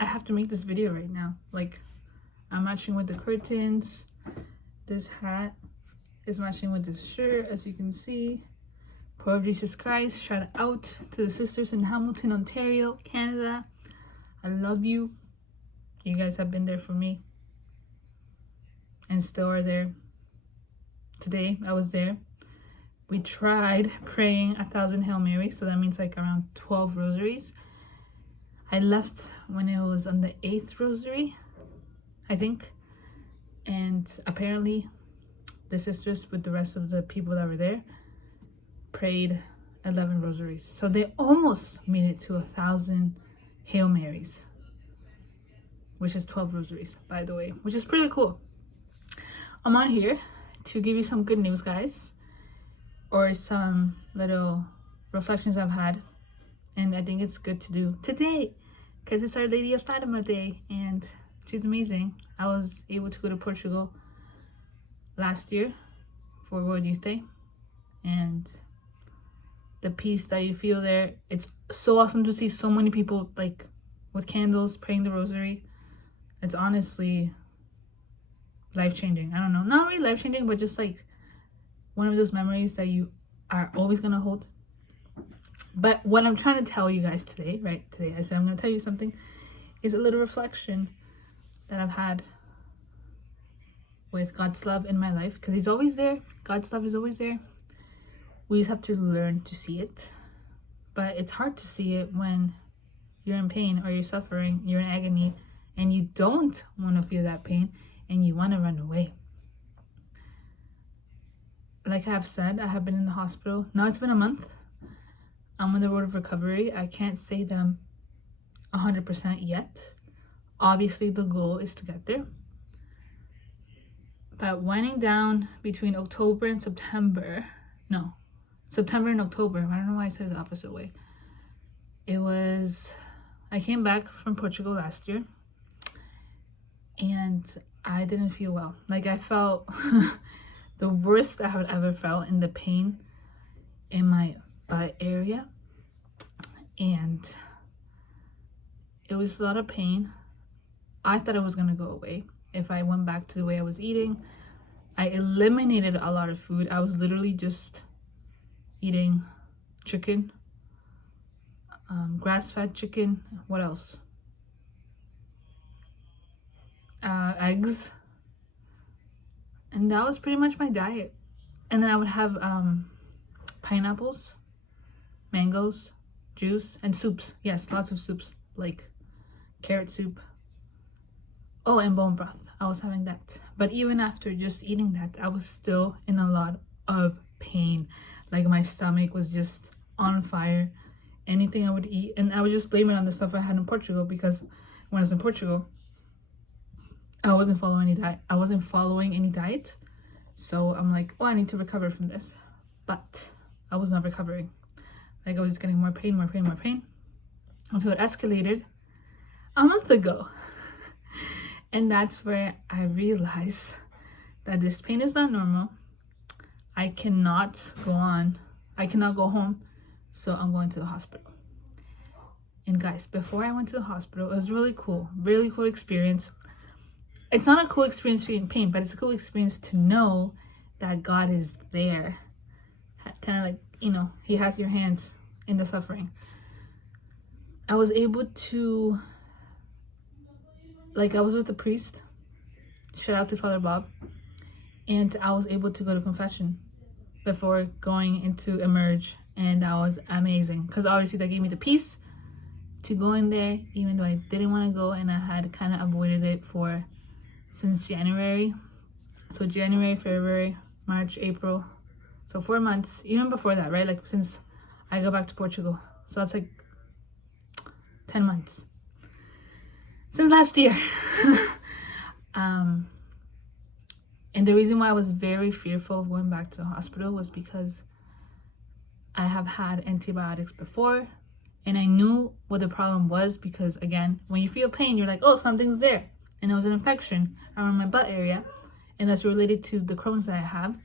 I have to make this video right now. Like, I'm matching with the curtains. This hat is matching with this shirt, as you can see. Poor Jesus Christ. Shout out to the sisters in Hamilton, Ontario, Canada. I love you. You guys have been there for me and still are there. Today I was there. We tried praying 1,000 Hail Marys, so that means like around 12 rosaries. I left when it was on the 8th rosary, I think, and apparently the sisters with the rest of the people that were there prayed 11 rosaries, so they almost made it to 1,000 Hail Marys, which is 12 rosaries, by the way, which is pretty cool. I'm on here to give you some good news, guys, or some little reflections I've had, and I think it's good to do today because it's Our Lady of Fatima Day and she's amazing. I was able to go to Portugal last year for World Youth Day, and the peace that you feel there, it's so awesome to see so many people like with candles praying the rosary. It's honestly life-changing. I don't know, not really life-changing, but just like one of those memories that you are always gonna hold. But what I'm trying to tell you guys today, right? Today I said I'm gonna tell you something, is a little reflection that I've had with God's love in my life, because he's always there. God's love is always there. We just have to learn to see it. But it's hard to see it when you're in pain or you're suffering, you're in agony, and you don't want to feel that pain and you want to run away. Like I've said, I have been in the hospital. Now it's been a month. I'm on the road of recovery. I can't say that I'm 100% yet. Obviously, the goal is to get there. But winding down between October and September, no, September and October, I don't know why I said it the opposite way. I came back from Portugal last year and I didn't feel well. Like, I felt the worst I have ever felt in the pain in my butt area, and it was a lot of pain. I thought it was gonna go away if I went back to the way I was eating. I eliminated a lot of food. I was literally just eating chicken, grass-fed chicken, what else? Eggs, and that was pretty much my diet. And then I would have pineapples, mangoes, juice, and soups. Yes, lots of soups, like carrot soup. Oh, and bone broth. I was having that. But even after just eating that, I was still in a lot of pain. Like, my stomach was just on fire. Anything I would eat, and I would just blame it on the stuff I had in Portugal, because when I was in Portugal, I wasn't following any diet. So I'm like, oh, I need to recover from this. But I was not recovering. Like, I was just getting more pain, until it escalated a month ago. And that's where I realized that this pain is not normal. I cannot go home, so I'm going to the hospital. And guys, before I went to the hospital, it was really cool experience. It's not a cool experience feeling pain, but it's a cool experience to know that God is there. Kind of like, you know, he has your hands in the suffering. I was able to, like, I was with the priest. Shout out to Father Bob. And I was able to go to confession before going into Emerge. And that was amazing, because obviously that gave me the peace to go in there, even though I didn't want to go, and I had kind of avoided it since January. So January, February, March, April. So 4 months, even before that, right? Like, since I go back to Portugal. So that's like 10 months. Since last year. And the reason why I was very fearful of going back to the hospital was because I have had antibiotics before, and I knew what the problem was, because again, when you feel pain, you're like, oh, something's there. And it was an infection around my butt area, and that's related to the Crohn's that I have,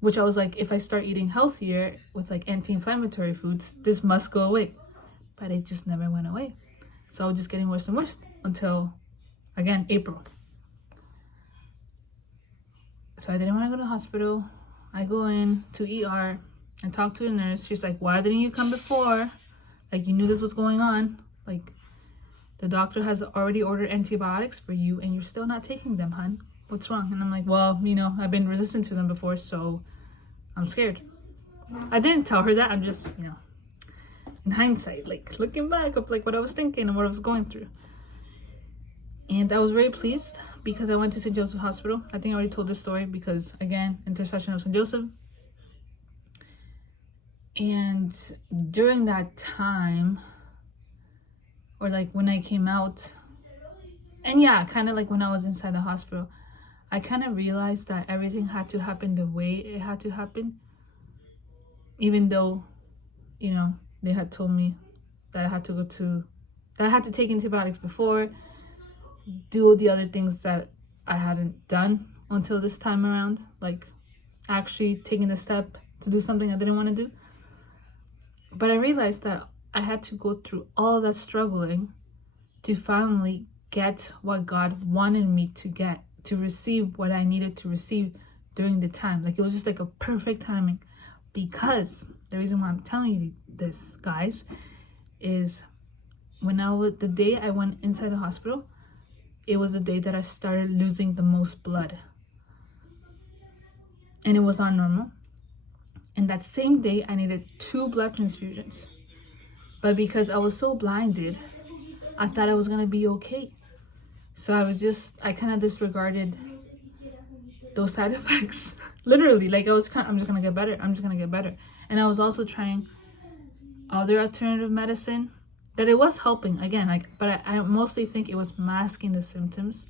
which I was like, if I start eating healthier with like anti-inflammatory foods, this must go away. But it just never went away. So I was just getting worse and worse until, again, April. So I didn't want to go to the hospital. I go in to ER. I talk to the nurse. She's like, why didn't you come before? Like, you knew this was going on. Like, the doctor has already ordered antibiotics for you and you're still not taking them, hon. What's wrong? And I'm like, well, you know, I've been resistant to them before, so I'm scared. I didn't tell her that. I'm just, you know, in hindsight, like looking back of like what I was thinking and what I was going through. And I was very pleased because I went to St. Joseph Hospital. I think I already told this story because, again, intercession of St. Joseph. And during that time, or like when I came out, and yeah, kind of like when I was inside the hospital, I kind of realized that everything had to happen the way it had to happen. Even though, you know, they had told me that I had to take antibiotics before, do all the other things that I hadn't done until this time around, like actually taking the step to do something I didn't want to do. But I realized that I had to go through all that struggling to finally get what God wanted me to get, to receive what I needed to receive during the time. Like, it was just like a perfect timing. Because the reason why I'm telling you this, guys, is the day I went inside the hospital, it was the day that I started losing the most blood. And it was not normal. And that same day, I needed 2 blood transfusions. But because I was so blinded, I thought I was going to be okay. So I kind of disregarded those side effects. Literally, like I'm just going to get better. I'm just going to get better. And I was also trying other alternative medicine that it was helping again, like, but I mostly think it was masking the symptoms.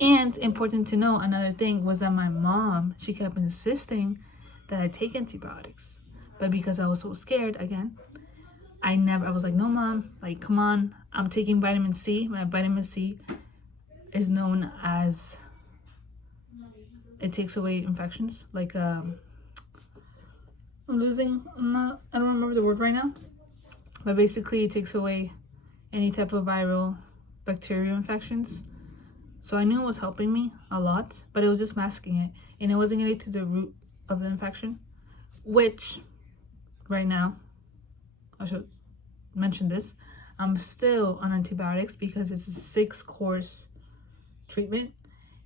And important to know, another thing was that my mom, she kept insisting that I take antibiotics. But because I was so scared, again, I was like, no, Mom, like, come on, I'm taking vitamin C. My vitamin C is known as, it takes away infections. Like, I don't remember the word right now. But basically, it takes away any type of viral bacterial infections. So I knew it was helping me a lot, but it was just masking it. And it wasn't getting to the root of the infection, which right now, I should mention this, I'm still on antibiotics because it's a 6-course treatment.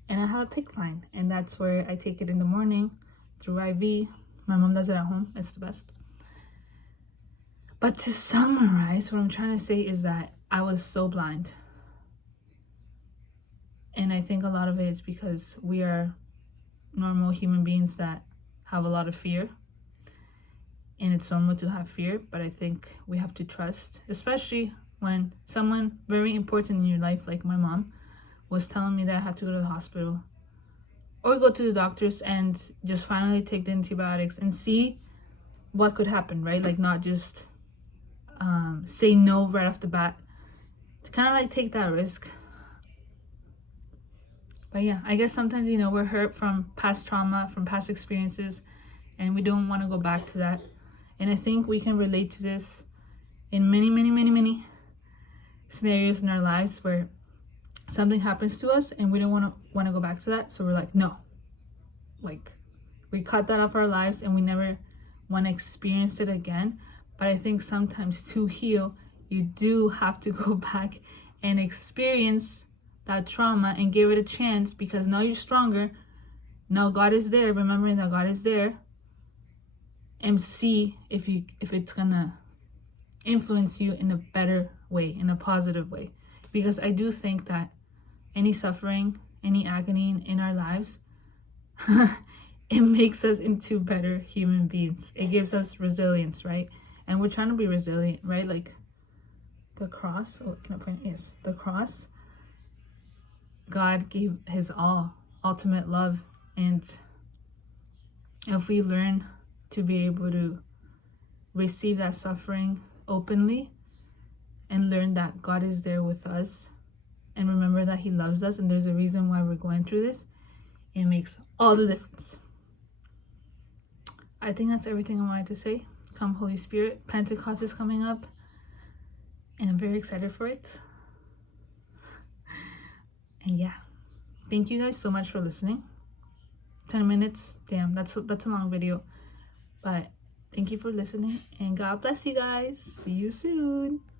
And I have a PICC line, and that's where I take it in the morning through IV. My mom does it at home. It's the best. But to summarize, what I'm trying to say is that I was so blind. And I think a lot of it is because we are normal human beings that have a lot of fear. And it's normal to have fear, but I think we have to trust, especially when someone very important in your life, like my mom, was telling me that I had to go to the hospital or go to the doctors and just finally take the antibiotics and see what could happen, right? Like, not just say no right off the bat, to kind of like take that risk. But yeah, I guess sometimes, you know, we're hurt from past trauma, from past experiences, and we don't want to go back to that. And I think we can relate to this in many, many, many, many scenarios in our lives where something happens to us and we don't want to go back to that. So we're like, no, like, we cut that off our lives and we never want to experience it again. But I think sometimes to heal, you do have to go back and experience that trauma and give it a chance, because now you're stronger. Now God is there, remembering that God is there, and see if it's gonna influence you in a better way, in a positive way. Because I do think that any suffering, any agony in our lives, it makes us into better human beings. It gives us resilience, right? And we're trying to be resilient, right? Like the cross, the cross, God gave his ultimate love. And if we learn to be able to receive that suffering openly and learn that God is there with us and remember that he loves us and there's a reason why we're going through this, it makes all the difference. I think that's everything I wanted to say. Come Holy Spirit, Pentecost is coming up and I'm very excited for it. And yeah, thank you guys so much for listening. 10 minutes, damn, that's a long video, but thank you for listening, and God bless you guys. See you soon.